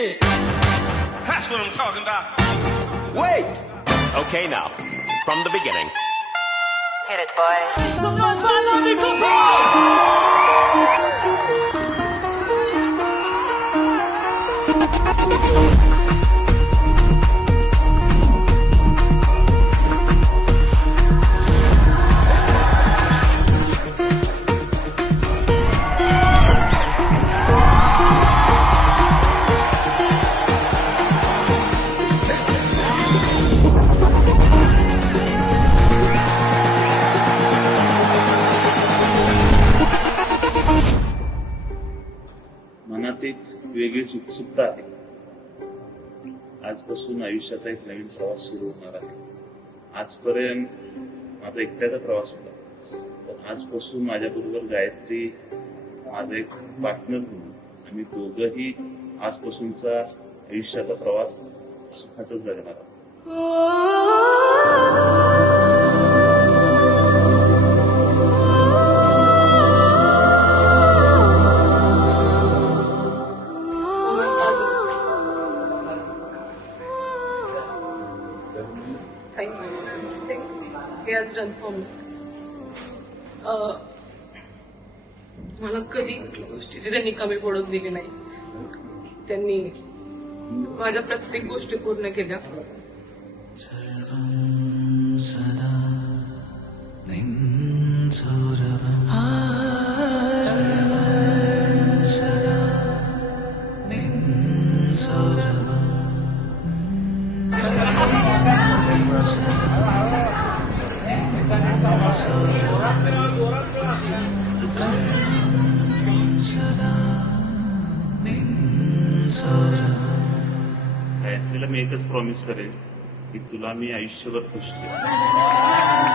That's what I'm talking about. Wait! Okay, now, from the beginning. Hit it, boys. Some noise for Lonely Capone! मनात एक वेगळीच उत्सुकता आहे. आजपासून आयुष्याचा एक नवीन प्रवास सुरू होणार आहे. आजपर्यंत माझा एकट्याचा प्रवास होता, पण आजपासून माझ्याबरोबर गायत्री माझा एक पार्टनर म्हणून आम्ही दोघंही आजपासूनचा आयुष्याचा प्रवास सुखाचा जगणार आहोत. He has done for me. मला कधी गोष्टीची त्यांनी कमी पडून दिली नाही. त्यांनी माझ्या प्रत्येक गोष्टी पूर्ण केल्या. गायत्रीला मी एकच प्रॉमिस करेन की तुला मी आयुष्यभर खुश ठेवेन.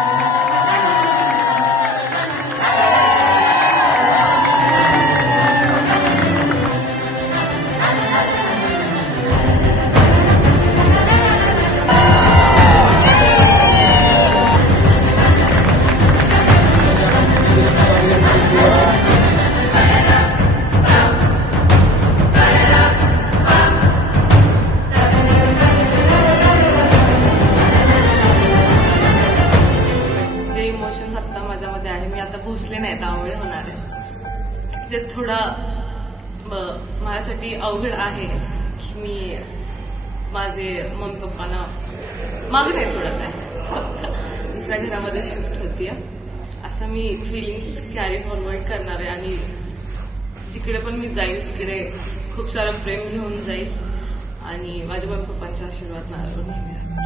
आता माझ्यामध्ये आहे, मी आता भोसले नाही त्यामुळे होणार आहे. ते थोडा माझ्यासाठी अवघड आहे की मी माझे मम्मी पप्पांना मागे नाही सोडत आहे, दुसऱ्या घरामध्ये शिफ्ट होतीये. असं मी फिलिंग्स कॅरी फॉरवर्ड करणार आहे आणि जिकडे पण मी जाईल तिकडे खूप सारं प्रेम घेऊन जाईल आणि माझ्या मम्मी पप्पांचा आशीर्वाद माझ्यावर नेहमी.